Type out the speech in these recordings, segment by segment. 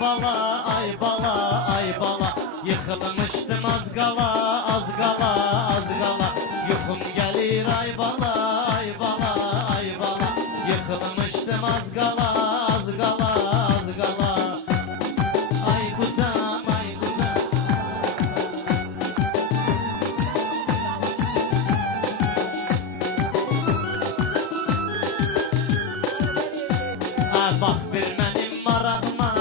Bala, ay bala, ay bala, yıkılmıştım az gala, az gala, az gala. Yuxum gelir ay bala, ay bala, ay bala, yıkılmıştım az gala, az gala, az gala. Ay kudam, ay kudam. Ay bak bir benim marağıma.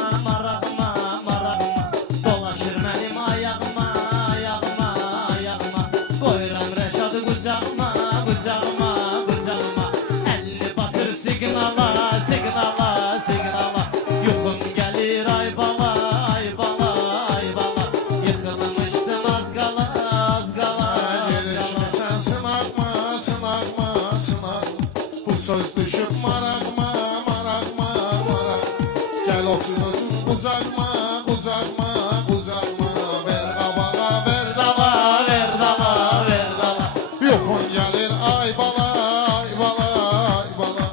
Bıcağıma, bıcağıma, elli basır signala, signala, signala. Yuxum gelir ay bala, ay bala, ay bala, yıkılmıştım az gala, az gala. Gelişmesen sınakma, sınakma, sınakma. Bu söz düşüp maraqma, maraqma, maraq. Gel oturun kucağıma, kucağıma, kucağıma. Ver qabağa, ver dala, ver dala, ver dala. Yuxum gelir ay bala, ay bala, ay bala.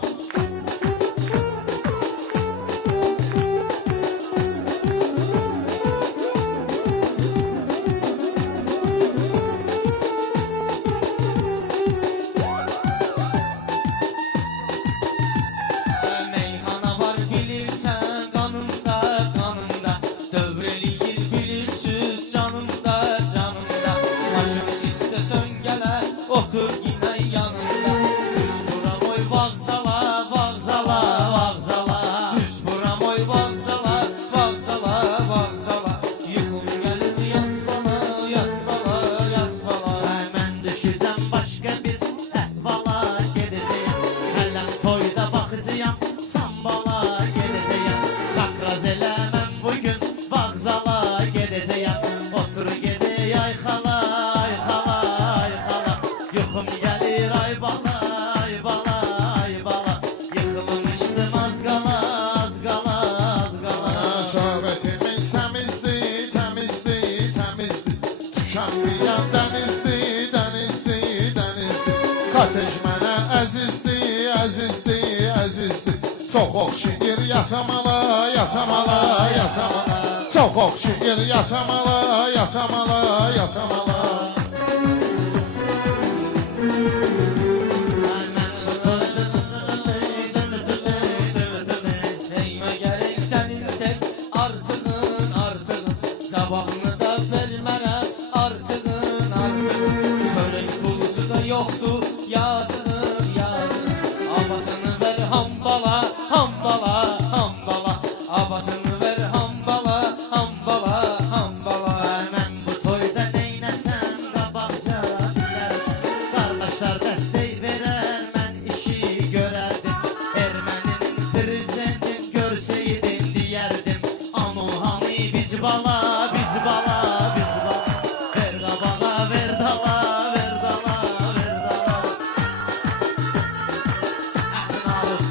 Meyhana var bilirsen kanımda, kanımda. Dövreliyir bilirsiz canımda, canımda. Başım istesen gele otur yine yanımda. Düz buram oy vağzala, vağzala, vağzala. Düz buram oy vağzala, vağzala, vağzala. Yuxum gelir yat bana, yat bana, yat bana. Mən düşəcəm başqa bir əhvala gedəcəyəm. Hələm toyda baxacağam, sambala gedəcəyəm. Qaqraz eləməm bugün, vağzala gedəcəyəm. Otur gedək ay xala, ay xala, ay xala. Yuxum gəlir ay bala, ay bala, ay bala. Yıkılmışdım az qala, az qala, az qala. Söhbətimiz təmizdir, təmizdir, təmizdir. Tükənməyən dənizdir, dənizdir, dənizdir. Kotej mənə əzizdir, əzizdir, əzizdir. Çox oxşayır yaşamalı, yaşamalı, yaşamalı. Çox oxşayır yaşamalı, yaşamalı, yaşamalı. Neyime gerek senin tek artığın, artığın. Cevabını da vermene artığın, artığın. Çörek pulusu da yoktu yazın, yazın. Abasını ver hambala, hambala, hambala. Abasını ver hambala, hambala, hambala. Mən bu toyda neynəsəm qabaqca bilərdim. Qardaşlar dəstək verər, mən işi görərdim. Ermənin prezidentin görsəydin deyərdim. Anu hani biz bala, biz bala, biz bala. Ver qabağa, ver dala, ver dala, ver dala. Əhdin alıb.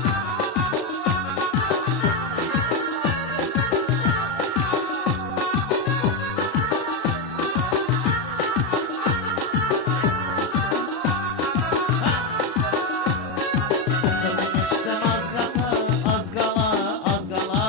Yıkılmıştım az qala, az qala, az qala.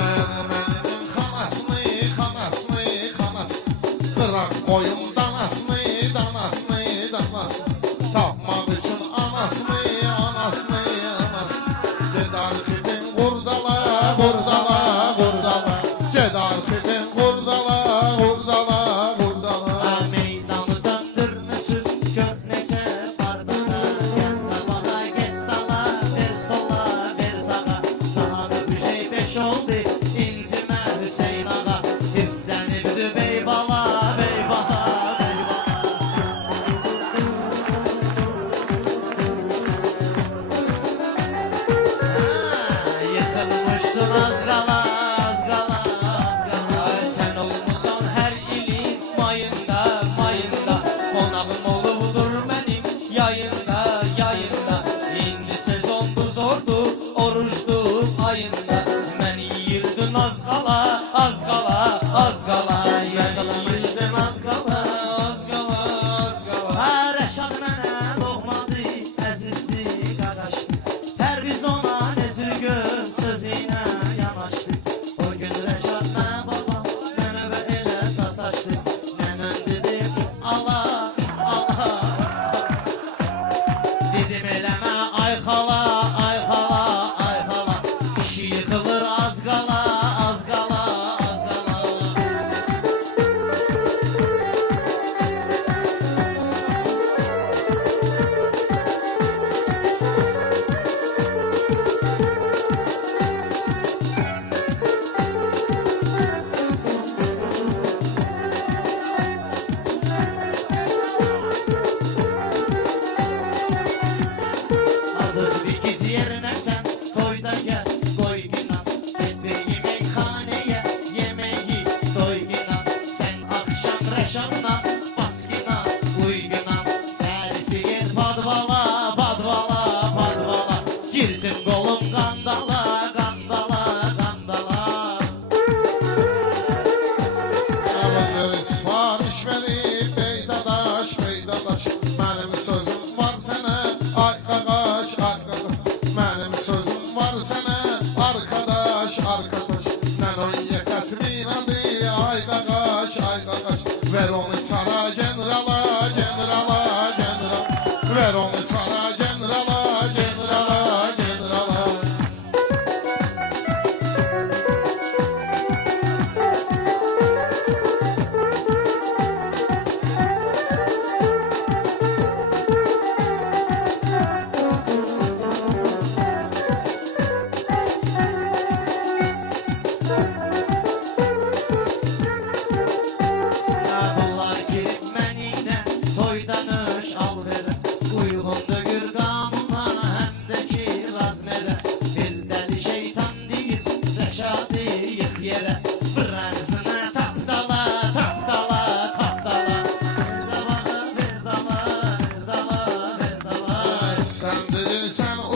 Erməninin xanasını, xanasını, xanasını. Qıraq qoyun danasını, danasını, danasını. Tapmaq üçün anasını, anasını, anasını. Ged arxivin qurdala, qurdala, qurdala. Ged arxivin qurdala, qurdala, qurdala. Meydanı döndürmüşüz köhnəcə barbada. Gəl qabağa, get dala, ver sola, ver sağa. Sağa bir şey beş oldu, incimə Hüseyin ağa. İstənibdi bey bala, bey bala, bey bala. Yıkılmışdın az qala, az qala, az qala. Sən olmusan hər ilin mayında, mayında. Qonağım olubdur mənim yayında, yayında. İndi sezondu zordu, oruçdu ayında. Məni yiyirdin az qala, az qala, az qala. Yıkılmışdın az qala, az qala, az qala. Rəşad mənə doğmadı, əzizdi, qardaşdı. Hər biz ona necə toyda gel koy günah. Git bir yemekhaneye yemeği doy günah. Sen akşam reşanla bas günah uy günah. Serisi gel badvala badvala badvala. Girsin kolum kandala kandala kandala. Ağzını sipariş verip ey dadaş ey dadaş. Benim sözüm var sana ay qaqaş ay qaqaş. Benim sözüm var sana arkadaş arkadaş. Ben o yekatmin adı ay qaqaş ay qaqaş. Ver onu çara generala generala general. Ver onu çara generala generala generala. Bunlar girip mənimlə toydan öş al verə. Uyğundur gür qanuna həm də ki razmerə. Bir dəli şeytan deyir Rəşadı yıx yerə. Brərzına tapdala tapdala tapdala. Verdala verdala verdala. Sen dedin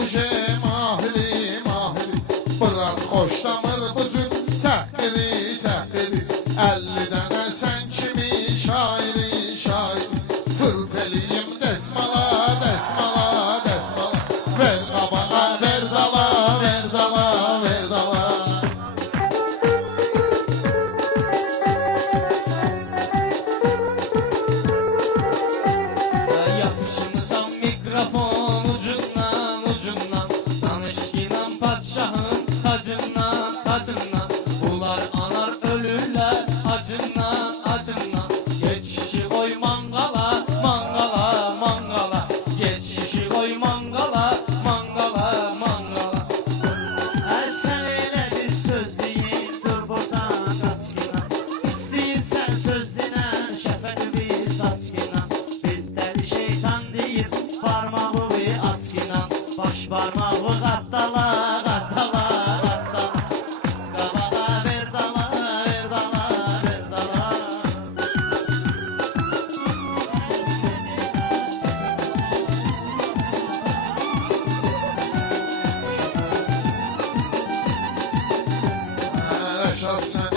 uje mahili mahili. Bırak hoşlamır buzun təhqiri təhqiri. 50 dənə sen kimi şairi şairi. Fırt eliyim desmala desmala desmala. Ver qabağa ver dala ver dala ver dala. Yapışmısan mikrofon ucundan ucundan. Danış inan padşahın tacından tacından. Bunlar anar ölürler acından acından. Geç şişi koy mangala mangala mangala. Geç şişi koy mangala mangala mangala. Sen öyle bir söz değil dur buradan kaçkına. İstəyirsən söz dinən şəfəqi bir saçkına. Biz dəli şeytan deyir parmağı bir açkına. Baş parmağı qattala qattala qattala. Qabağa ver dala ver dala ver dala. Rəşad sen